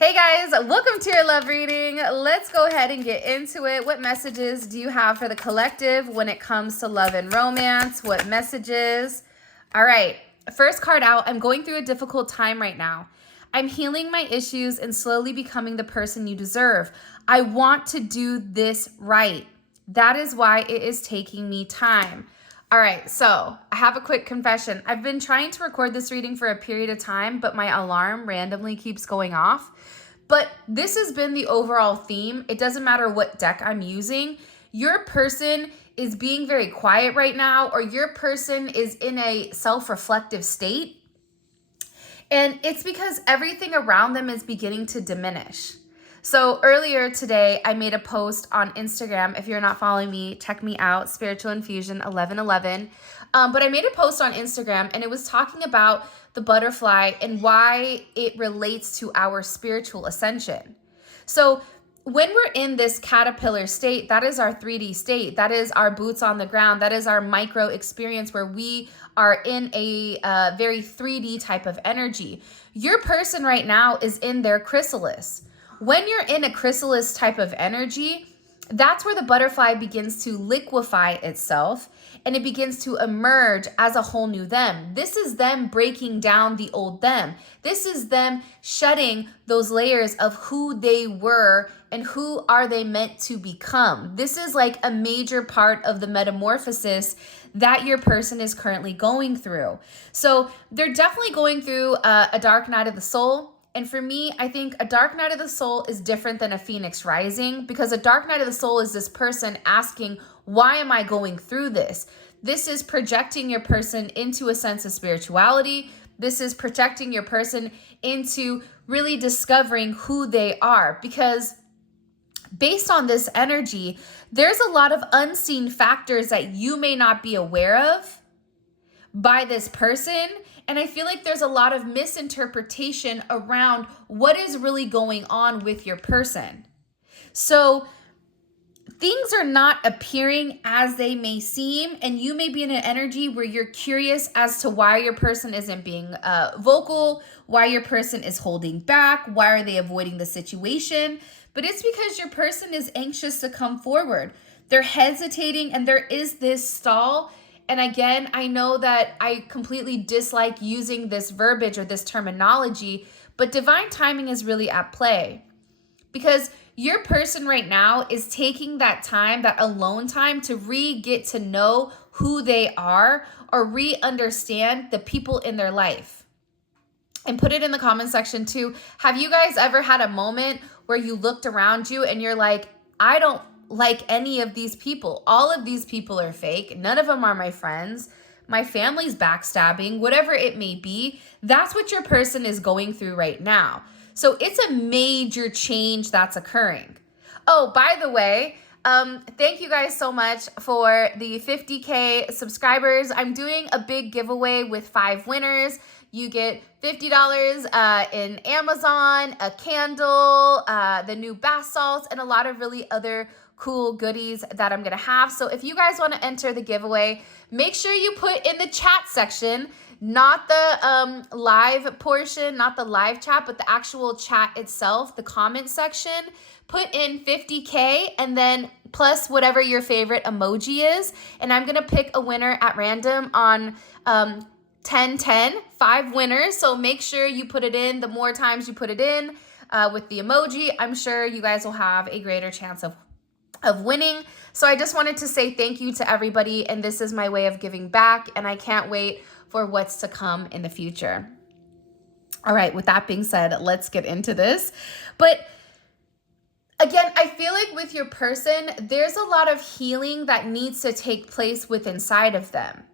Hey guys, welcome to your love reading. Let's go ahead and get into it. What messages do you have for the collective when it comes to love and romance? What messages? All right, first card out. I'm going through a difficult time right now. I'm healing my issues and slowly becoming the person you deserve. I want to do this right. That is why it is taking me time. All right, so I have a quick confession. I've been trying to record this reading for a period of time, but my alarm randomly keeps going off. But this has been the overall theme. It doesn't matter what deck I'm using. Your person is being very quiet right now, or your person is in a self-reflective state. And it's because everything around them is beginning to diminish. So earlier today, I made a post on Instagram. If you're not following me, check me out, Spiritual Infusion 1111. But I made a post on Instagram and it was talking about the butterfly and why it relates to our spiritual ascension. So when we're in this caterpillar state, that is our 3D state. That is our boots on the ground. That is our micro experience where we are in a very 3D type of energy. Your person right now is in their chrysalis. When you're in a chrysalis type of energy, that's where the butterfly begins to liquefy itself and it begins to emerge as a whole new them. This is them breaking down the old them. This is them shedding those layers of who they were and who are they meant to become. This is like a major part of the metamorphosis that your person is currently going through. So they're definitely going through a dark night of the soul. And for me, I think a dark night of the soul is different than a phoenix rising, because a dark night of the soul is this person asking, why am I going through this? This is projecting your person into a sense of spirituality. This is projecting your person into really discovering who they are, because based on this energy, there's a lot of unseen factors that you may not be aware of by this person. And I feel like there's a lot of misinterpretation around what is really going on with your person. So things are not appearing as they may seem, and you may be in an energy where you're curious as to why your person isn't being vocal, why your person is holding back, why are they avoiding the situation? But it's because your person is anxious to come forward. They're hesitating and there is this stall. And again, I know that I completely dislike using this verbiage or this terminology, but divine timing is really at play, because your person right now is taking that time, that alone time, to get to know who they are or re-understand the people in their life. And put it in the comment section too. Have you guys ever had a moment where you looked around you and you're like, I don't like any of these people. All of these people are fake. None of them are my friends. My family's backstabbing, whatever it may be. That's what your person is going through right now. So it's a major change that's occurring. Oh, by the way, thank you guys so much for the 50K subscribers. I'm doing a big giveaway with 5 winners. You get $50 in Amazon, a candle, the new bath salts, and a lot of really other cool goodies that I'm gonna have. So if you guys want to enter the giveaway, make sure you put in the chat section, not the live portion, not the live chat, but the actual chat itself, the comment section. Put in 50K and then plus whatever your favorite emoji is. And I'm gonna pick a winner at random on 10-10, 5 winners. So make sure you put it in. The more times you put it in with the emoji, I'm sure you guys will have a greater chance of winning. So I just wanted to say thank you to everybody, and this is my way of giving back, and I can't wait for what's to come in the future. All right, with that being said, let's get into this. But again, I feel like with your person, there's a lot of healing that needs to take place within inside of them.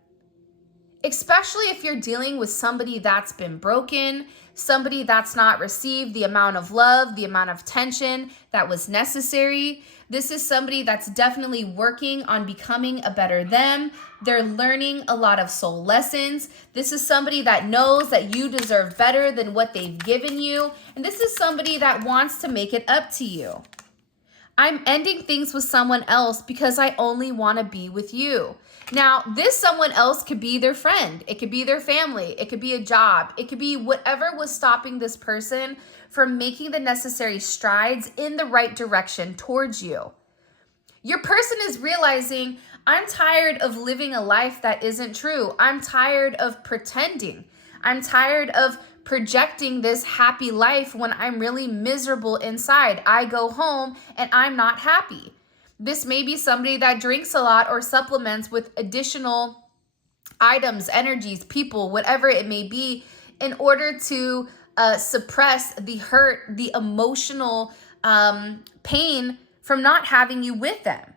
Especially if you're dealing with somebody that's been broken, somebody that's not received the amount of love, the amount of attention that was necessary. This is somebody that's definitely working on becoming a better them. They're learning a lot of soul lessons. This is somebody that knows that you deserve better than what they've given you. And this is somebody that wants to make it up to you. I'm ending things with someone else because I only want to be with you. Now, this someone else could be their friend. It could be their family. It could be a job. It could be whatever was stopping this person from making the necessary strides in the right direction towards you. Your person is realizing, I'm tired of living a life that isn't true. I'm tired of pretending. I'm tired of projecting this happy life when I'm really miserable inside. I go home and I'm not happy. This may be somebody that drinks a lot or supplements with additional items, energies, people, whatever it may be, in order to suppress the hurt, the emotional pain from not having you with them.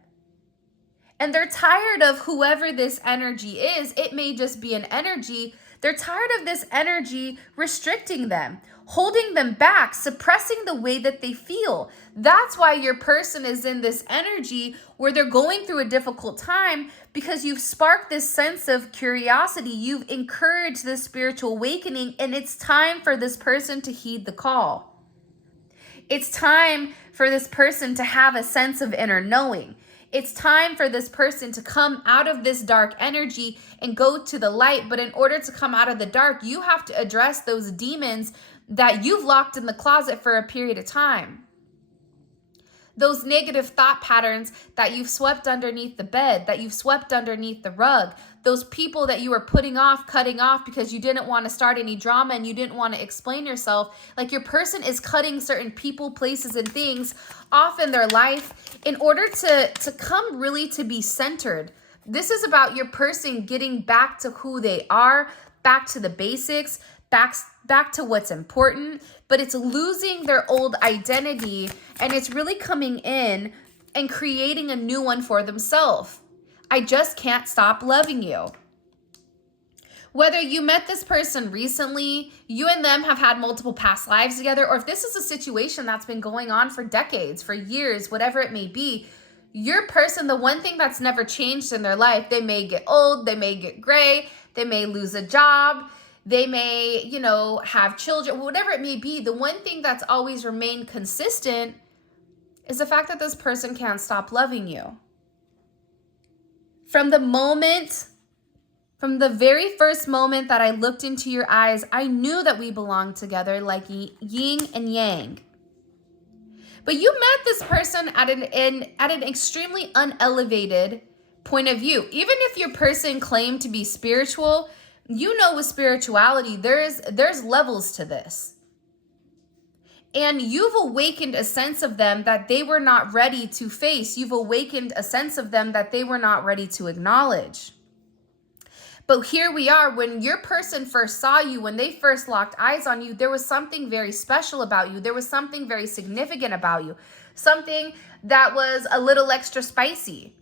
And they're tired of whoever this energy is. It may just be an energy. They're tired of this energy restricting them, holding them back, suppressing the way that they feel. That's why your person is in this energy where they're going through a difficult time, because you've sparked this sense of curiosity. You've encouraged this spiritual awakening, and it's time for this person to heed the call. It's time for this person to have a sense of inner knowing. It's time for this person to come out of this dark energy and go to the light. But in order to come out of the dark, you have to address those demons that you've locked in the closet for a period of time. Those negative thought patterns that you've swept underneath the bed, that you've swept underneath the rug, those people that you were putting off, cutting off because you didn't want to start any drama and you didn't want to explain yourself. Like, your person is cutting certain people, places, and things off in their life in order to come really to be centered. This is about your person getting back to who they are, back to the basics, back to what's important, but it's losing their old identity, and it's really coming in and creating a new one for themselves. I just can't stop loving you. Whether you met this person recently, you and them have had multiple past lives together, or if this is a situation that's been going on for decades, for years, whatever it may be, your person, the one thing that's never changed in their life, they may get old, they may get gray, they may lose a job, they may, have children, whatever it may be. The one thing that's always remained consistent is the fact that this person can't stop loving you. From the very first moment that I looked into your eyes, I knew that we belonged together like yin and yang. But you met this person at an extremely unelevated point of view. Even if your person claimed to be spiritual, with spirituality, there's levels to this. And you've awakened a sense of them that they were not ready to face. You've awakened a sense of them that they were not ready to acknowledge. But here we are. When your person first saw you, when they first locked eyes on you, there was something very special about you. There was something very significant about you. Something that was a little extra spicy.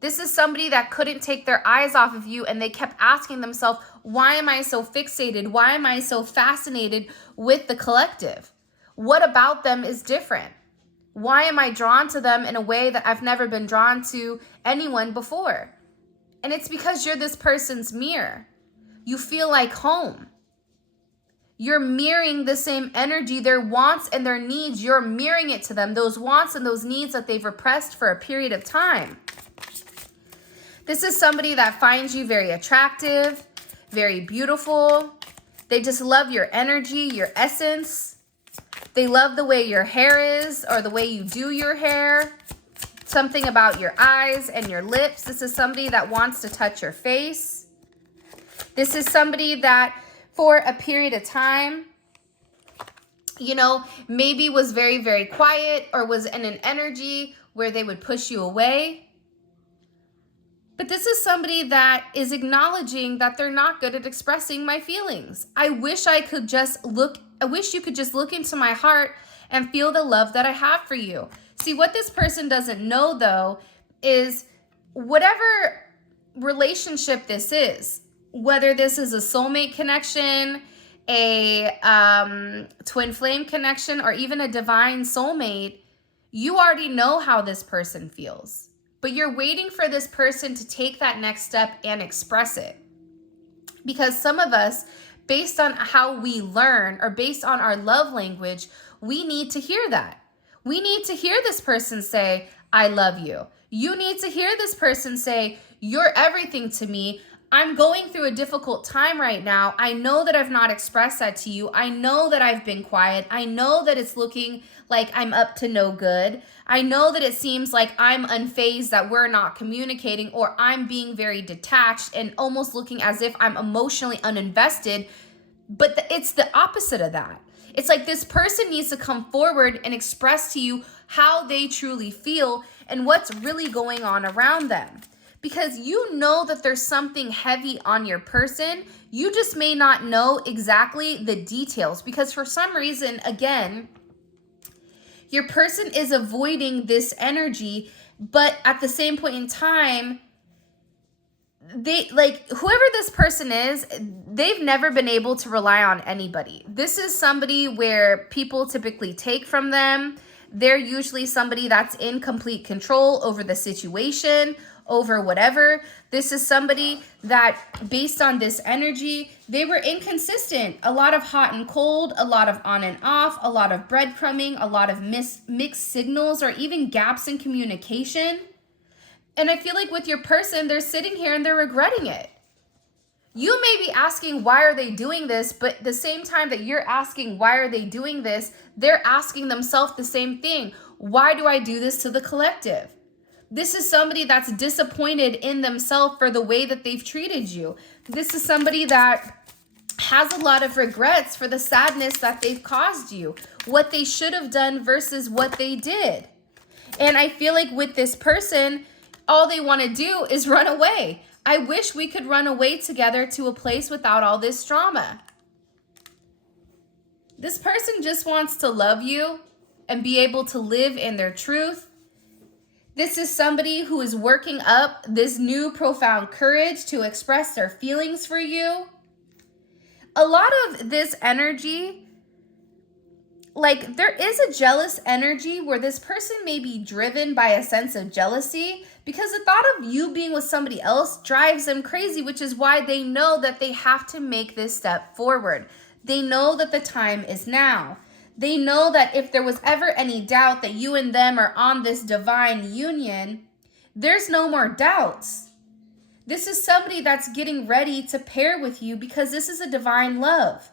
This is somebody that couldn't take their eyes off of you, and they kept asking themselves, why am I so fixated? Why am I so fascinated with the collective? What about them is different? Why am I drawn to them in a way that I've never been drawn to anyone before? And it's because you're this person's mirror. You feel like home. You're mirroring the same energy, their wants and their needs. You're mirroring it to them, those wants and those needs that they've repressed for a period of time. This is somebody that finds you very attractive, very beautiful. They just love your energy, your essence. They love the way your hair is, or the way you do your hair. Something about your eyes and your lips. This is somebody that wants to touch your face. This is somebody that for a period of time, maybe was very, very quiet, or was in an energy where they would push you away. But this is somebody that is acknowledging that they're not good at expressing my feelings. I wish you could just look into my heart and feel the love that I have for you. See, what this person doesn't know, though, is whatever relationship this is, whether this is a soulmate connection, a twin flame connection, or even a divine soulmate, you already know how this person feels. But you're waiting for this person to take that next step and express it. Because some of us, based on how we learn or based on our love language, we need to hear that. We need to hear this person say, I love you. You need to hear this person say, you're everything to me. I'm going through a difficult time right now. I know that I've not expressed that to you. I know that I've been quiet. I know that it's looking like I'm up to no good. I know that it seems like I'm unfazed, that we're not communicating, or I'm being very detached and almost looking as if I'm emotionally uninvested. But it's the opposite of that. It's like this person needs to come forward and express to you how they truly feel and what's really going on around them. Because you know that there's something heavy on your person. You just may not know exactly the details, because for some reason, again, your person is avoiding this energy, but at the same point in time, they, like, whoever this person is, they've never been able to rely on anybody. This is somebody where people typically take from them. They're usually somebody that's in complete control over the situation, over whatever. This is somebody that, based on this energy, they were inconsistent. A lot of hot and cold, a lot of on and off, a lot of breadcrumbing, a lot of mixed signals, or even gaps in communication. And I feel like with your person, they're sitting here and they're regretting it. You may be asking, why are they doing this? But the same time that you're asking, why are they doing this? They're asking themselves the same thing. Why do I do this to the collective? This is somebody that's disappointed in themselves for the way that they've treated you. This is somebody that has a lot of regrets for the sadness that they've caused you, what they should have done versus what they did. And I feel like with this person, all they want to do is run away. I wish we could run away together to a place without all this drama. This person just wants to love you and be able to live in their truth. This is somebody who is working up this new profound courage to express their feelings for you. A lot of this energy, like, there is a jealous energy where this person may be driven by a sense of jealousy because the thought of you being with somebody else drives them crazy, which is why they know that they have to make this step forward. They know that the time is now. They know that if there was ever any doubt that you and them are on this divine union, there's no more doubts. This is somebody that's getting ready to pair with you because this is a divine love.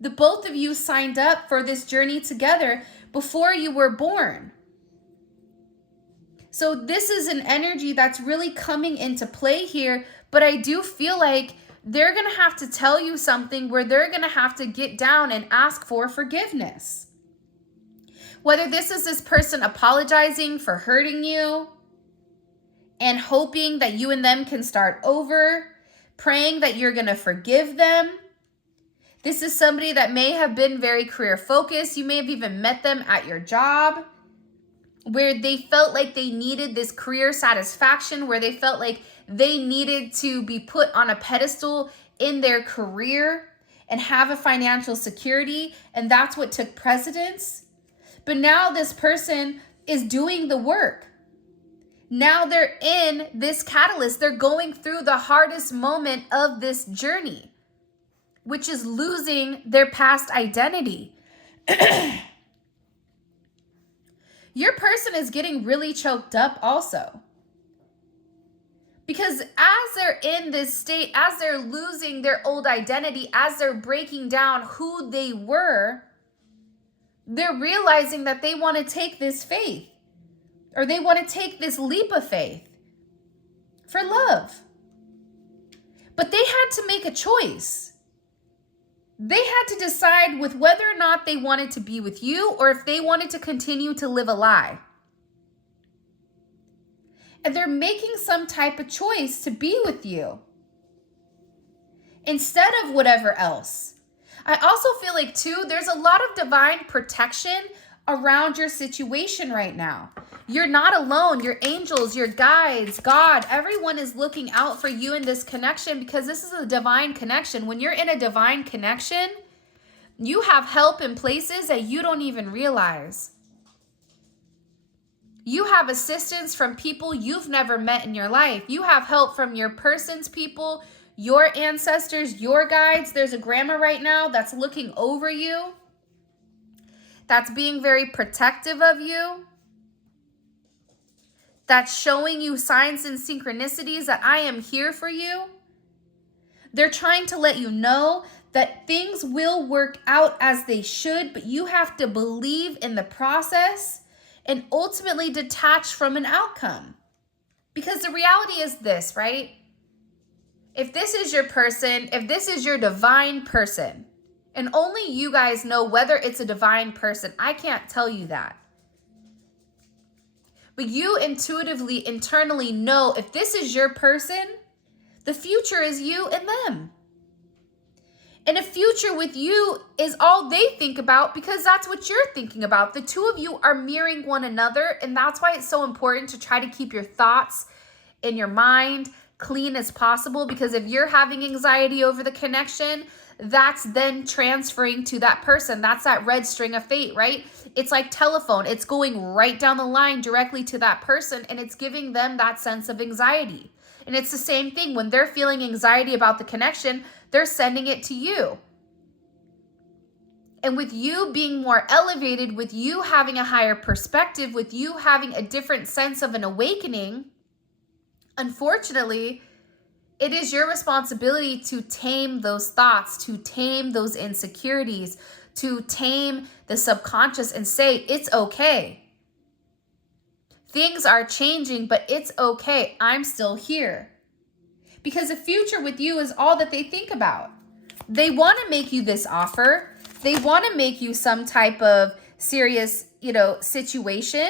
The both of you signed up for this journey together before you were born. So this is an energy that's really coming into play here, but I do feel like they're going to have to tell you something where they're going to have to get down and ask for forgiveness. Whether this is this person apologizing for hurting you and hoping that you and them can start over, praying that you're going to forgive them. This is somebody that may have been very career focused. You may have even met them at your job where they felt like they needed this career satisfaction, where they felt like they needed to be put on a pedestal in their career and have a financial security. And that's what took precedence. But now this person is doing the work. Now they're in this catalyst. They're going through the hardest moment of this journey, which is losing their past identity. Your person is getting really choked up also. Because as they're in this state, as they're losing their old identity, as they're breaking down who they were, they're realizing that they want to take this faith, or they want to take this leap of faith for love. But they had to make a choice. They had to decide with whether or not they wanted to be with you or if they wanted to continue to live a lie. And they're making some type of choice to be with you instead of whatever else. I also feel like, too, there's a lot of divine protection around your situation right now. You're not alone. Your angels, your guides, God, everyone is looking out for you in this connection because this is a divine connection. When you're in a divine connection, you have help in places that you don't even realize. You have assistance from people you've never met in your life. You have help from your person's people, your ancestors, your guides. There's a grandma right now that's looking over you. that's being very protective of you, that's showing you signs and synchronicities that I am here for you. They're trying to let you know that things will work out as they should, but you have to believe in the process and ultimately detach from an outcome. Because the reality is this, right? If this is your person, if this is your divine person, and only you guys know whether it's a divine person, I can't tell you that. But you intuitively, internally know if this is your person, the future is you and them. And a future with you is all they think about because that's what you're thinking about. The two of you are mirroring one another, and that's why it's so important to try to keep your thoughts in your mind clean as possible, because if you're having anxiety over the connection, that's then transferring to that person. That's that red string of fate, right? It's like telephone. It's going right down the line directly to that person, and it's giving them that sense of anxiety. And it's the same thing when they're feeling anxiety about the connection, they're sending it to you. And with you being more elevated, with you having a higher perspective, with you having a different sense of an awakening, unfortunately, it is your responsibility to tame those thoughts, to tame those insecurities, to tame the subconscious and say, it's okay. Things are changing, but it's okay. I'm still here. Because the future with you is all that they think about. They want to make you this offer. They want to make you some type of serious, situation.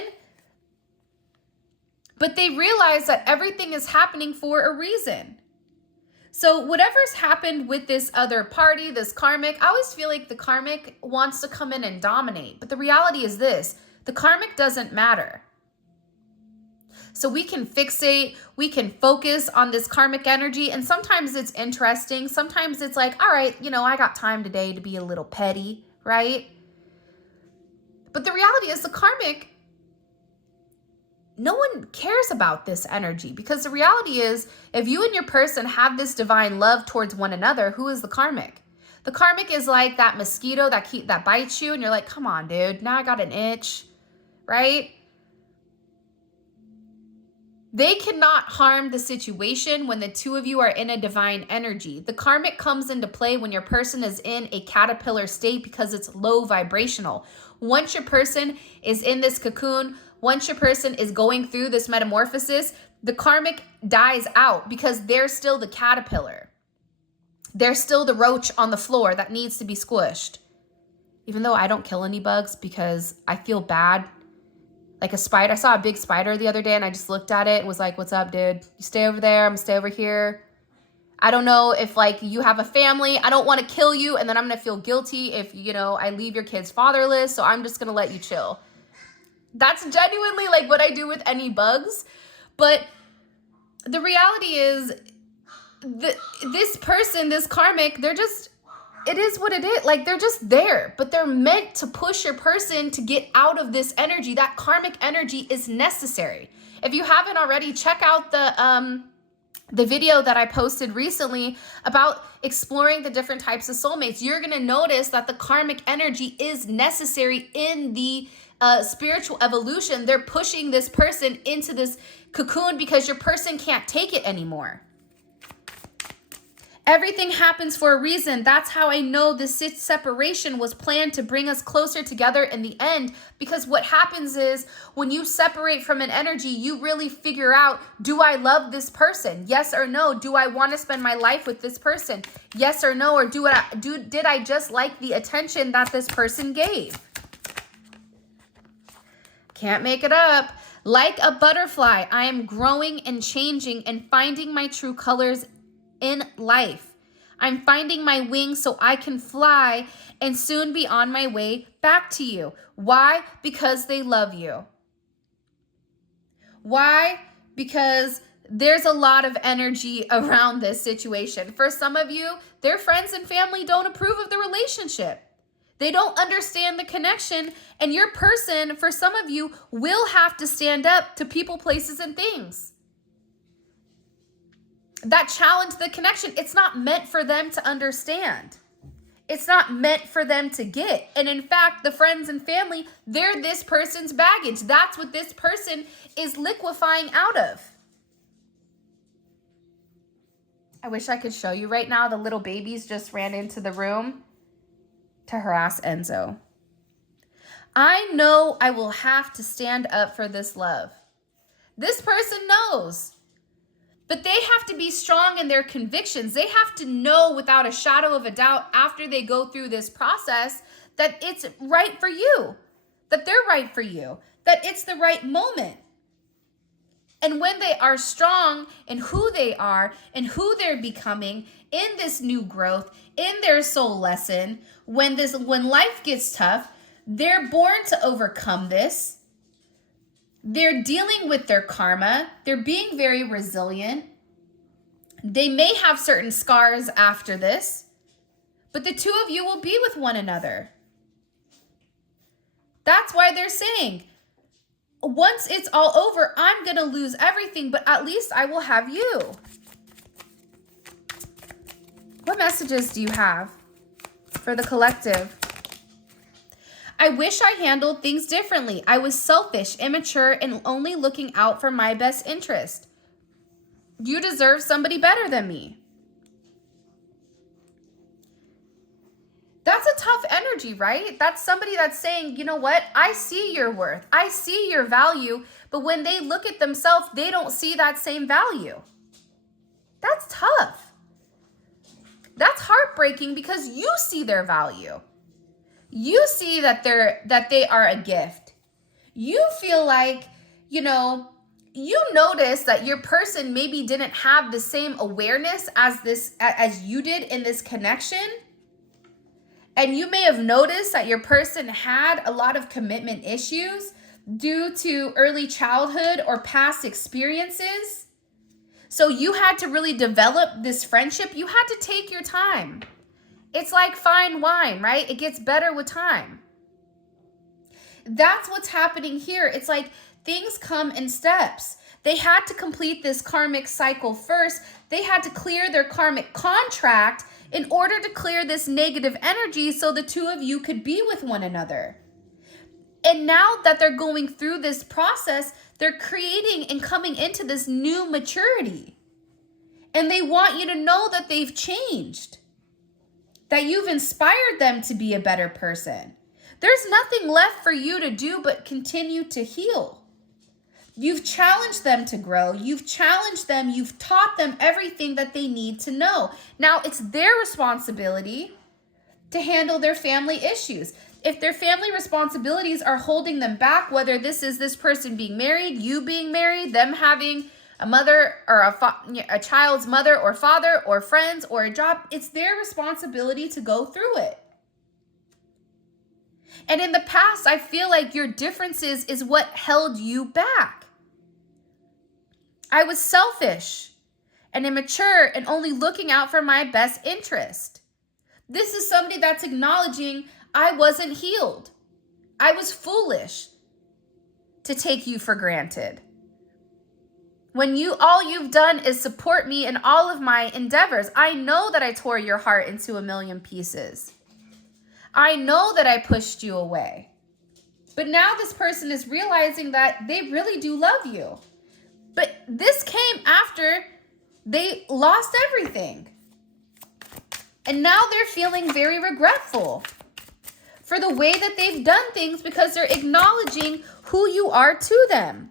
But they realize that everything is happening for a reason. So whatever's happened with this other party, this karmic, I always feel like the karmic wants to come in and dominate. But the reality is this, the karmic doesn't matter. So we can fixate, we can focus on this karmic energy. And sometimes it's interesting. Sometimes it's like, all right, I got time today to be a little petty, right? But the reality is the karmic, no one cares about this energy, because the reality is if you and your person have this divine love towards one another, who is the karmic? The karmic is like that mosquito that bites you and you're like, come on, dude, now I got an itch, right? They cannot harm the situation when the two of you are in a divine energy. The karmic comes into play when your person is in a caterpillar state because it's low vibrational. Once your person is in this cocoon, once your person is going through this metamorphosis, the karmic dies out because they're still the caterpillar. They're still the roach on the floor that needs to be squished. Even though I don't kill any bugs because I feel bad. Like a spider. I saw a big spider the other day and I just looked at it and was like, what's up, dude? You stay over there. I'm gonna stay over here. I don't know if you have a family. I don't want to kill you. And then I'm going to feel guilty if, I leave your kids fatherless. So I'm just going to let you chill. That's genuinely what I do with any bugs. But the reality is this person, this karmic, it is what it is. They're just there, but they're meant to push your person to get out of this energy. That karmic energy is necessary. If you haven't already, check out the video that I posted recently about exploring the different types of soulmates. You're going to notice that the karmic energy is necessary in the spiritual evolution. They're pushing this person into this cocoon because your person can't take it anymore. Everything happens for a reason. That's how I know this separation was planned to bring us closer together in the end. Because what happens is when you separate from an energy, you really figure out, do I love this person? Yes or no? Do I want to spend my life with this person? Yes or no? Or did I just like the attention that this person gave? Can't make it up. Like a butterfly, I am growing and changing and finding my true colors in life. I'm finding my wings so I can fly and soon be on my way back to you. Why? Because they love you. Why? Because there's a lot of energy around this situation. For some of you, their friends and family don't approve of the relationship. They don't understand the connection, and your person, for some of you, will have to stand up to people, places, and things that challenge the connection. It's not meant for them to understand. It's not meant for them to get. And in fact, the friends and family, they're this person's baggage. That's what this person is liquefying out of. I wish I could show you right now. The little babies just ran into the room to harass Enzo. I know I will have to stand up for this love. This person knows. But they have to be strong in their convictions. They have to know without a shadow of a doubt after they go through this process that it's right for you, that they're right for you, that it's the right moment. And when they are strong in who they are and who they're becoming in this new growth, in their soul lesson, when life gets tough, they're born to overcome this. They're dealing with their karma. They're being very resilient. They may have certain scars after this, but the two of you will be with one another. That's why they're saying, once it's all over, I'm going to lose everything, but at least I will have you. What messages do you have for the collective? I wish I handled things differently. I was selfish, immature, and only looking out for my best interest. You deserve somebody better than me. That's a tough energy, right? That's somebody that's saying, you know what? I see your worth. I see your value. But when they look at themselves, they don't see that same value. That's tough. That's heartbreaking because you see their value. You see that they are a gift. You feel like, you notice that your person maybe didn't have the same awareness as you did in this connection. And you may have noticed that your person had a lot of commitment issues due to early childhood or past experiences. So you had to really develop this friendship. You had to take your time. It's like fine wine, right? It gets better with time. That's what's happening here. It's like things come in steps. They had to complete this karmic cycle first. They had to clear their karmic contract in order to clear this negative energy so the two of you could be with one another. And now that they're going through this process, they're creating and coming into this new maturity. And they want you to know that they've changed, that you've inspired them to be a better person. There's nothing left for you to do but continue to heal. You've challenged them to grow. You've challenged them. You've taught them everything that they need to know. Now it's their responsibility to handle their family issues. If their family responsibilities are holding them back, whether this is this person being married, you being married, them having a mother or a child's mother or father or friends or a job, it's their responsibility to go through it. And in the past, I feel like your differences is what held you back. I was selfish and immature and only looking out for my best interest. This is somebody that's acknowledging I wasn't healed. I was foolish to take you for granted. When all you've done is support me in all of my endeavors. I know that I tore your heart into a million pieces. I know that I pushed you away. But now this person is realizing that they really do love you. But this came after they lost everything. And now they're feeling very regretful for the way that they've done things because they're acknowledging who you are to them.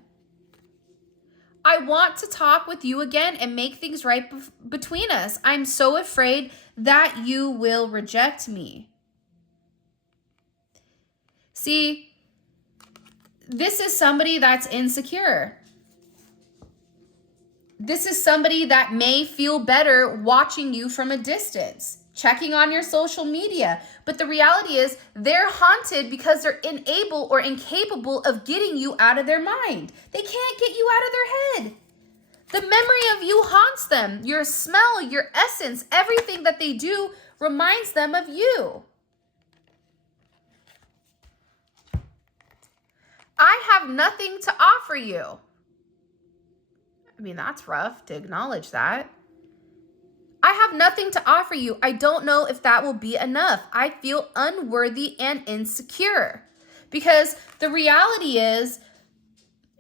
I want to talk with you again and make things right between us. I'm so afraid that you will reject me. See, this is somebody that's insecure. This is somebody that may feel better watching you from a distance, checking on your social media. But the reality is they're haunted because they're unable or incapable of getting you out of their mind. They can't get you out of their head. The memory of you haunts them. Your smell, your essence, everything that they do reminds them of you. I have nothing to offer you. I mean, that's rough to acknowledge that. I have nothing to offer you. I don't know if that will be enough. I feel unworthy and insecure. Because the reality is,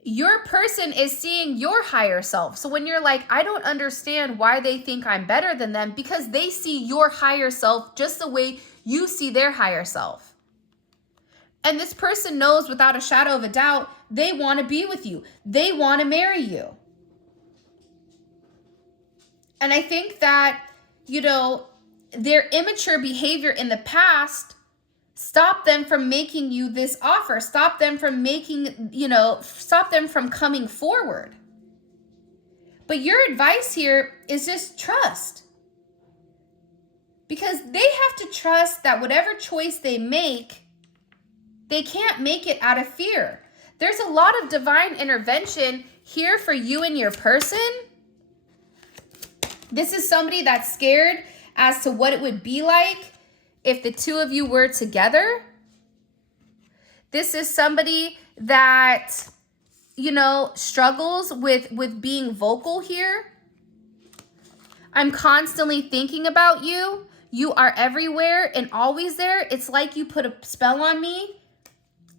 your person is seeing your higher self. So when you're like, I don't understand why they think I'm better than them, because they see your higher self just the way you see their higher self. And this person knows without a shadow of a doubt, they want to be with you. They want to marry you. And I think that, their immature behavior in the past stop them from making you this offer. Stop them from stop them from coming forward. But your advice here is just trust. Because they have to trust that whatever choice they make, they can't make it out of fear. There's a lot of divine intervention here for you and your person. This is somebody that's scared as to what it would be like if the two of you were together. This is somebody that, struggles with being vocal here. I'm constantly thinking about you. You are everywhere and always there. It's like you put a spell on me.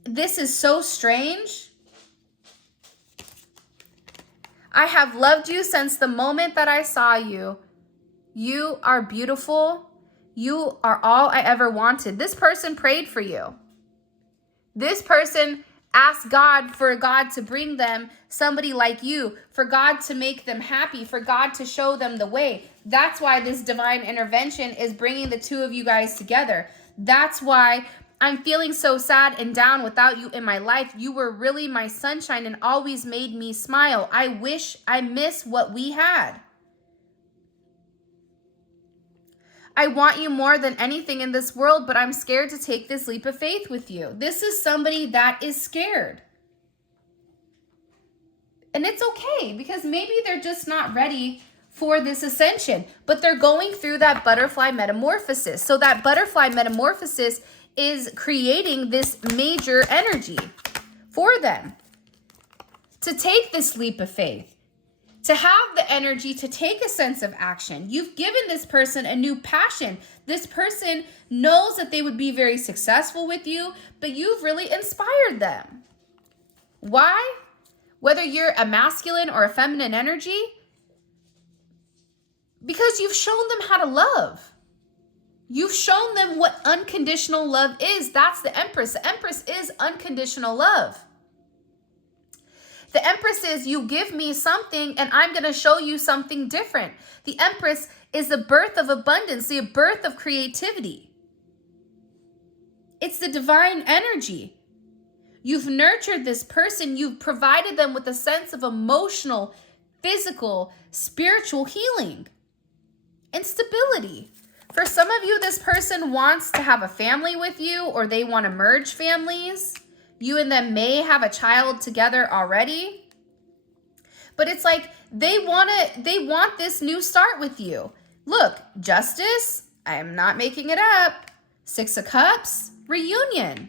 This is so strange. I have loved you since the moment that I saw you. You are beautiful. You are all I ever wanted. This person prayed for you. This person asked God for God to bring them somebody like you, for God to make them happy, for God to show them the way. That's why this divine intervention is bringing the two of you guys together. That's why I'm feeling so sad and down without you in my life. You were really my sunshine and always made me smile. I miss what we had. I want you more than anything in this world, but I'm scared to take this leap of faith with you. This is somebody that is scared. And it's okay, because maybe they're just not ready for this ascension, but they're going through that butterfly metamorphosis. So that butterfly metamorphosis is creating this major energy for them to take this leap of faith, to have the energy to take a sense of action. You've given this person a new passion. This person knows that they would be very successful with you, but you've really inspired them. Why? Whether you're a masculine or a feminine energy, because you've shown them how to love. You've shown them what unconditional love is. That's the Empress. The Empress is unconditional love. The Empress is, you give me something and I'm going to show you something different. The Empress is the birth of abundance, the birth of creativity. It's the divine energy. You've nurtured this person. You've provided them with a sense of emotional, physical, spiritual healing and stability. For some of you, this person wants to have a family with you, or they want to merge families. You and them may have a child together already. But it's like they want this new start with you. Look, Justice, I am not making it up. 6 of Cups, reunion.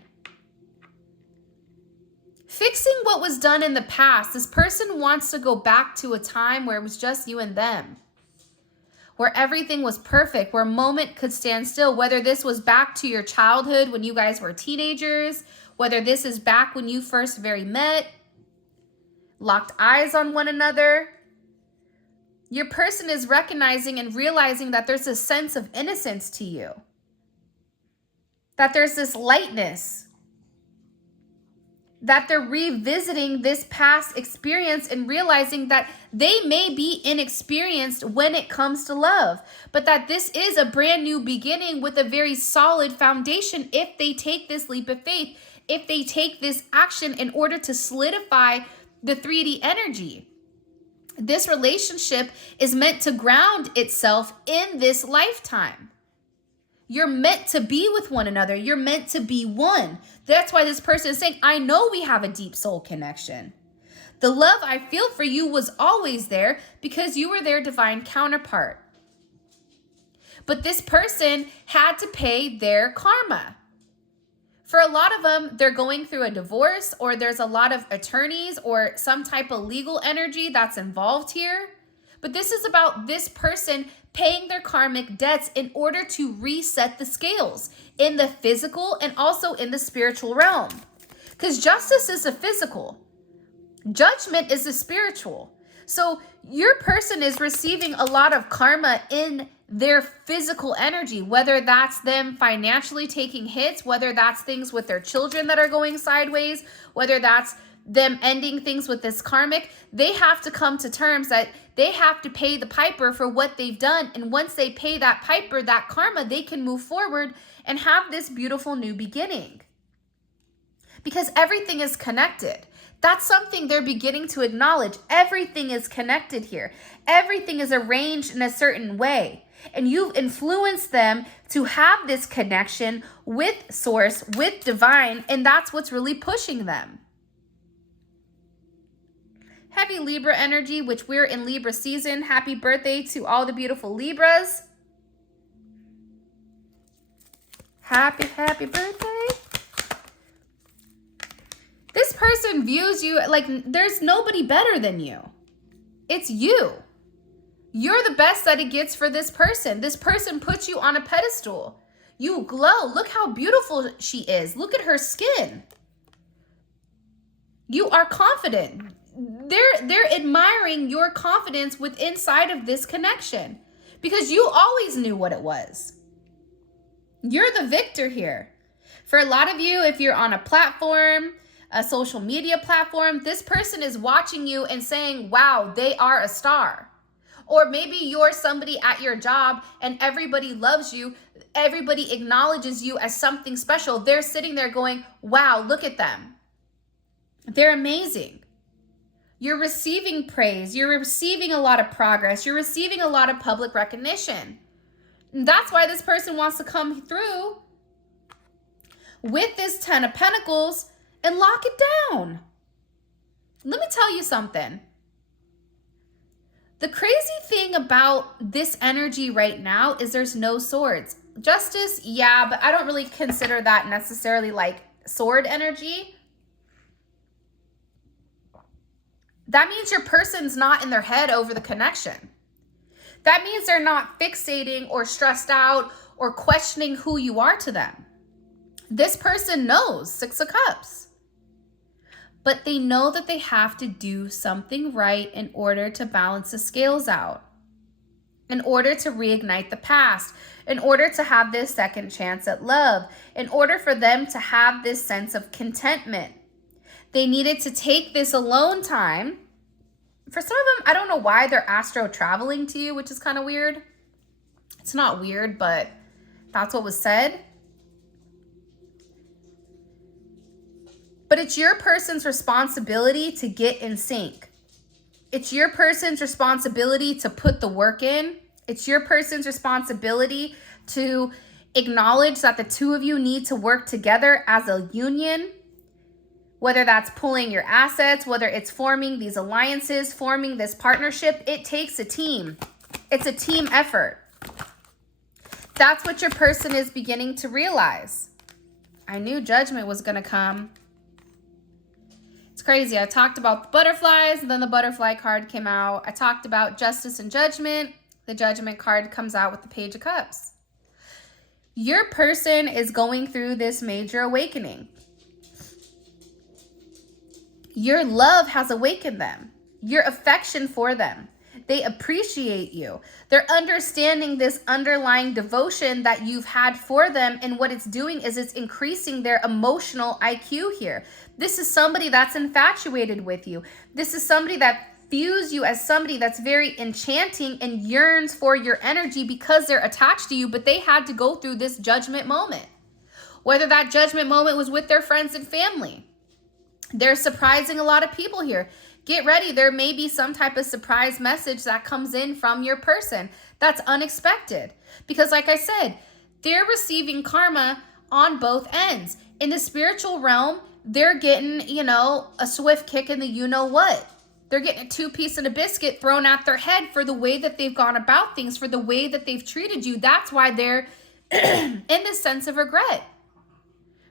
Fixing what was done in the past. This person wants to go back to a time where it was just you and them, where everything was perfect, where a moment could stand still, whether this was back to your childhood when you guys were teenagers, whether this is back when you first met, locked eyes on one another. Your person is recognizing and realizing that there's a sense of innocence to you, that there's this lightness, that they're revisiting this past experience and realizing that they may be inexperienced when it comes to love, but that this is a brand new beginning with a very solid foundation if they take this leap of faith, if they take this action in order to solidify the 3D energy. This relationship is meant to ground itself in this lifetime. You're meant to be with one another. You're meant to be one. That's why this person is saying, I know we have a deep soul connection. The love I feel for you was always there because you were their divine counterpart. But this person had to pay their karma. For a lot of them, they're going through a divorce, or there's a lot of attorneys or some type of legal energy that's involved here. but this is about this person paying their karmic debts in order to reset the scales in the physical and also in the spiritual realm. Because justice is a physical, judgment is a spiritual. So your person is receiving a lot of karma in their physical energy, whether that's them financially taking hits, whether that's things with their children that are going sideways, whether that's them ending things with this karmic. They have to come to terms that they have to pay the piper for what they've done. And once they pay that piper, that karma, they can move forward and have this beautiful new beginning. Because everything is connected. That's something they're beginning to acknowledge. Everything is connected here. Everything is arranged in a certain way. And you've influenced them to have this connection with source, with divine, and that's what's really pushing them. Heavy Libra energy, which we're in Libra season. Happy birthday to all the beautiful Libras. Happy birthday. This person views you like there's nobody better than you. It's you. You're the best that it gets for this person. This person puts you on a pedestal. You glow. Look how beautiful she is. Look at her skin. You are confident. They're admiring your confidence with inside of this connection because you always knew what it was. You're the victor here. For a lot of you, if you're on a platform, a social media platform, this person is watching you and saying, wow, they are a star. Or maybe you're somebody at your job and everybody loves you. Everybody acknowledges you as something special. They're sitting there going, wow, look at them. They're amazing. You're receiving praise. You're receiving a lot of progress. You're receiving a lot of public recognition. And that's why this person wants to come through with this 10 of Pentacles and lock it down. Let me tell you something. The crazy thing about this energy right now is there's no swords. Justice, yeah, but I don't really consider that necessarily like sword energy. That means your person's not in their head over the connection. That means they're not fixating or stressed out or questioning who you are to them. This person knows, 6 of Cups. But they know that they have to do something right in order to balance the scales out, in order to reignite the past, in order to have this second chance at love, in order for them to have this sense of contentment. They needed to take this alone time. For some of them, I don't know why they're astro traveling to you, which is kind of weird. It's not weird, but that's what was said. But it's your person's responsibility to get in sync. It's your person's responsibility to put the work in. It's your person's responsibility to acknowledge that the two of you need to work together as a union. Whether that's pulling your assets, whether it's forming these alliances, forming this partnership, it takes a team. It's a team effort. That's what your person is beginning to realize. I knew judgment was going to come. It's crazy. I talked about the butterflies, and then the butterfly card came out. I talked about justice and judgment. The judgment card comes out with the Page of Cups. Your person is going through this major awakening. Your love has awakened them. Your affection for them. They appreciate you. They're understanding this underlying devotion that you've had for them, and what it's doing is it's increasing their emotional IQ here. This is somebody that's infatuated with you. This is somebody that views you as somebody that's very enchanting and yearns for your energy because they're attached to you, but they had to go through this judgment moment. Whether that judgment moment was with their friends and family. They're surprising a lot of people here. Get ready. There may be some type of surprise message that comes in from your person that's unexpected. Because like I said, they're receiving karma on both ends. In the spiritual realm, they're getting, a swift kick in the you-know-what. They're getting a 2-piece and a biscuit thrown at their head for the way that they've gone about things, for the way that they've treated you. That's why they're in this sense of regret.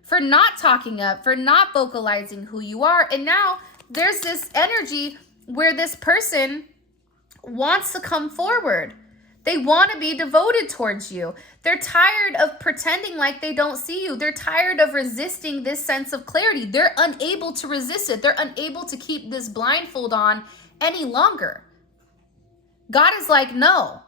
For not talking up, for not vocalizing who you are. And now there's this energy where this person wants to come forward. They want to be devoted towards you. They're tired of pretending like they don't see you. They're tired of resisting this sense of clarity. They're unable to resist it. They're unable to keep this blindfold on any longer. God is like, no.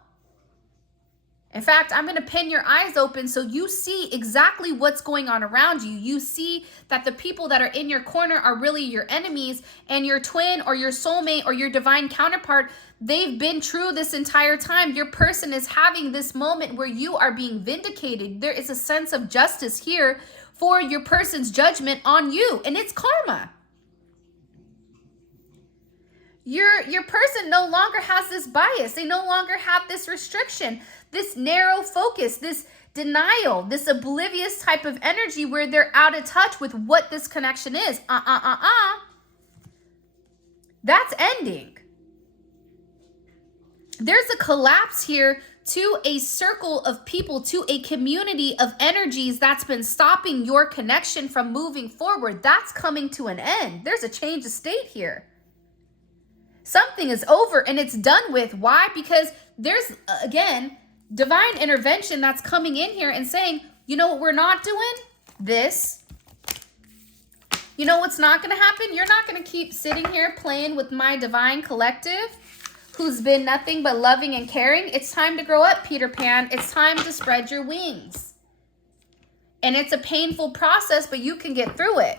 In fact, I'm going to pin your eyes open so you see exactly what's going on around you. You see that the people that are in your corner are really your enemies, and your twin or your soulmate or your divine counterpart, they've been true this entire time. Your person is having this moment where you are being vindicated. There is a sense of justice here for your person's judgment on you, and it's karma. Your person no longer has this bias. They no longer have this restriction, this narrow focus, this denial, this oblivious type of energy where they're out of touch with what this connection is. That's ending. There's a collapse here to a circle of people, to a community of energies that's been stopping your connection from moving forward. That's coming to an end. There's a change of state here. Something is over and it's done with. Why? Because there's, again, divine intervention that's coming in here and saying, you know what we're not doing? This. You know what's not going to happen? You're not going to keep sitting here playing with my divine collective who's been nothing but loving and caring. It's time to grow up, Peter Pan. It's time to spread your wings. And it's a painful process, but you can get through it.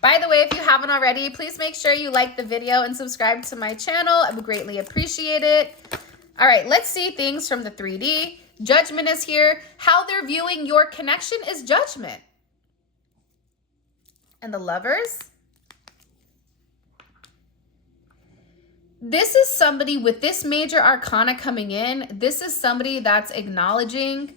By the way, if you haven't already, please make sure you like the video and subscribe to my channel. I would greatly appreciate it. All right, let's see things from the 3D. Judgment is here. How they're viewing your connection is judgment. And the Lovers. This is somebody with this major arcana coming in. This is somebody that's acknowledging,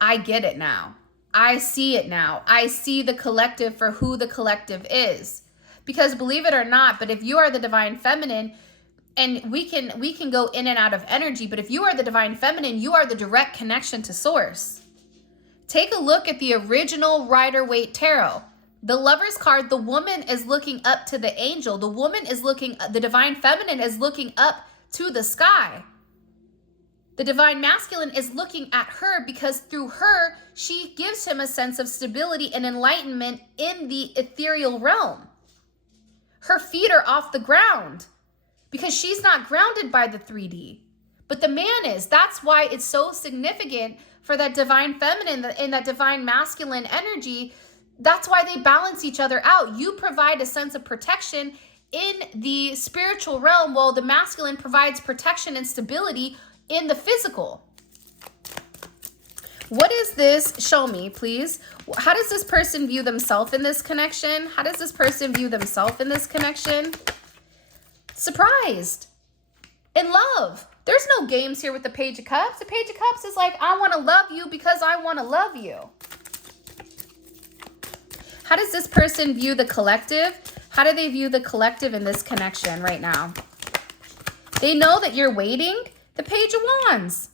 I get it now. I see it now. I see the collective for who the collective is. Because believe it or not, but if you are the divine feminine, and we can go in and out of energy, but if you are the divine feminine, you are the direct connection to source. Take a look at the original Rider-Waite Tarot. The Lover's card, the woman is looking up to the angel. The woman is looking, the divine feminine is looking up to the sky. The divine masculine is looking at her because through her, she gives him a sense of stability and enlightenment in the ethereal realm. Her feet are off the ground because she's not grounded by the 3D. But the man is. That's why it's so significant for that divine feminine and that divine masculine energy. That's why they balance each other out. You provide a sense of protection in the spiritual realm, while the masculine provides protection and stability in the physical. What is this? Show me, please. How does this person view themselves in this connection? How does this person view themselves in this connection? Surprised. In love. There's no games here with the Page of Cups. The Page of Cups is like, I want to love you because I want to love you. How does this person view the collective? How do they view the collective in this connection right now? They know that you're waiting. The Page of Wands.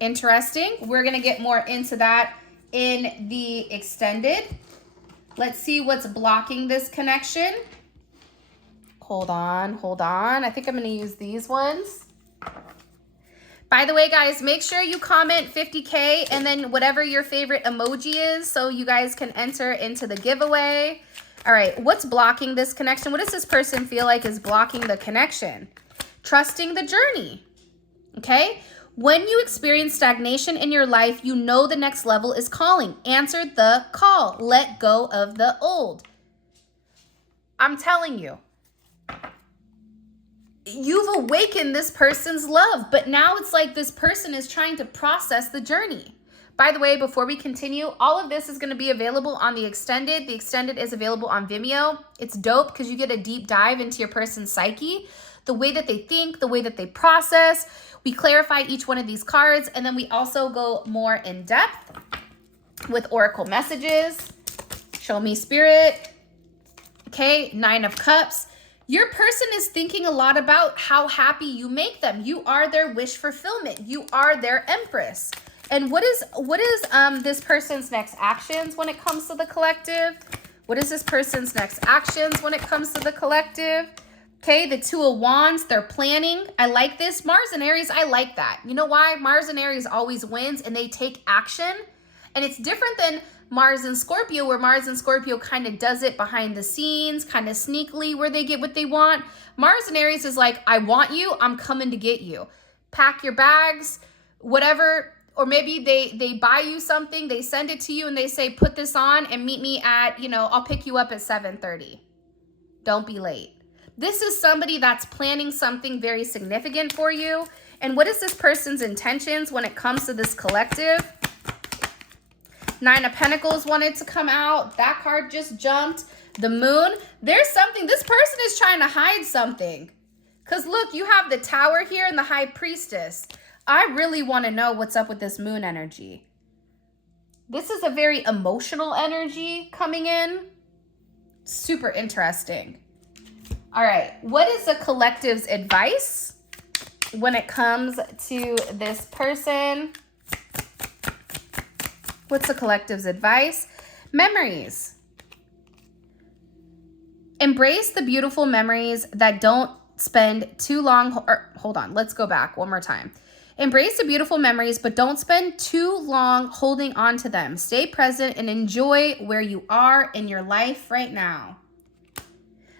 Interesting. We're going to get more into that in the extended. Let's see what's blocking this connection. Hold on. I think I'm going to use these ones. By the way, guys, make sure you comment 50K and then whatever your favorite emoji is so you guys can enter into the giveaway. All right, what's blocking this connection? What does this person feel like is blocking the connection? Trusting the journey, okay? When you experience stagnation in your life, you know the next level is calling. Answer the call. Let go of the old. I'm telling you, you've awakened this person's love, but now it's like this person is trying to process the journey. By the way, before we continue, all of this is going to be available on the extended. The extended is available on Vimeo. It's dope because you get a deep dive into your person's psyche, the way that they think, the way that they process. We clarify each one of these cards, and then we also go more in depth with oracle messages. Show me spirit. Okay, 9 of Cups. Your person is thinking a lot about how happy you make them. You are their wish fulfillment. You are their empress. And what is this person's next actions when it comes to the collective? What is this person's next actions when it comes to the collective? Okay, the Two of Wands, they're planning. I like this. Mars and Aries, I like that. You know why? Mars and Aries always wins and they take action. And it's different than Mars and Scorpio, where Mars and Scorpio kind of does it behind the scenes, kind of sneakily, where they get what they want. Mars and Aries is like, I want you, I'm coming to get you. Pack your bags, whatever. Or maybe they buy you something, they send it to you and they say, put this on and meet me at, I'll pick you up at 7:30. Don't be late. This is somebody that's planning something very significant for you. And what is this person's intentions when it comes to this collective? Nine of Pentacles wanted to come out. That card just jumped. The Moon. There's something. This person is trying to hide something. Because look, you have the Tower here and the High Priestess. I really want to know what's up with this Moon energy. This is a very emotional energy coming in. Super interesting. All right. What is the collective's advice when it comes to this person? What's the collective's advice? Memories. Embrace the beautiful memories that don't spend too long. Hold on, let's go back one more time. Embrace the beautiful memories, but don't spend too long holding on to them. Stay present and enjoy where you are in your life right now.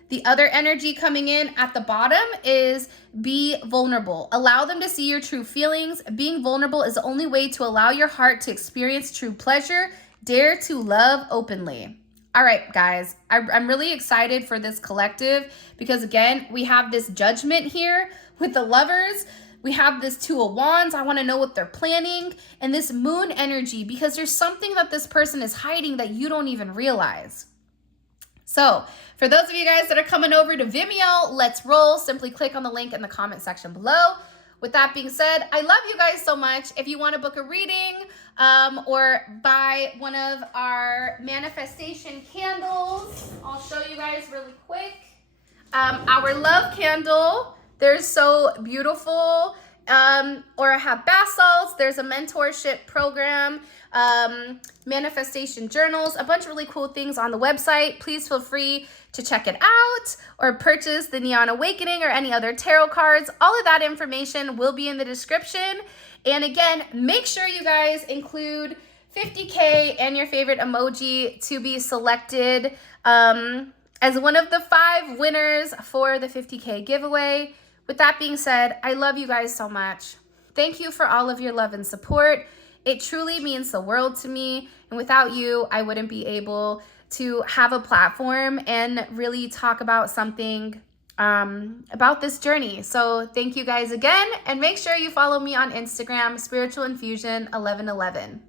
The other energy coming in at the bottom is be vulnerable. Allow them to see your true feelings. Being vulnerable is the only way to allow your heart to experience true pleasure. Dare to love openly. All right, guys, I'm really excited for this collective because, again, we have this Judgment here with the Lovers. We have this Two of Wands. I want to know what they're planning. And this Moon energy, because there's something that this person is hiding that you don't even realize. So for those of you guys that are coming over to Vimeo, let's roll. Simply click on the link in the comment section below. With that being said, I love you guys so much. If you want to book a reading or buy one of our manifestation candles, I'll show you guys really quick. Our love candle, they're so beautiful. Or I have bath salts. There's a mentorship program, manifestation journals, a bunch of really cool things on the website. Please feel free to check it out or purchase the Neon Awakening or any other tarot cards. All of that information will be in the description. And again, make sure you guys include 50K and your favorite emoji to be selected as one of the 5 winners for the 50K giveaway. With that being said, I love you guys so much. Thank you for all of your love and support. It truly means the world to me. And without you, I wouldn't be able to have a platform and really talk about something about this journey. So thank you guys again. And make sure you follow me on Instagram, Spiritual Infusion 1111.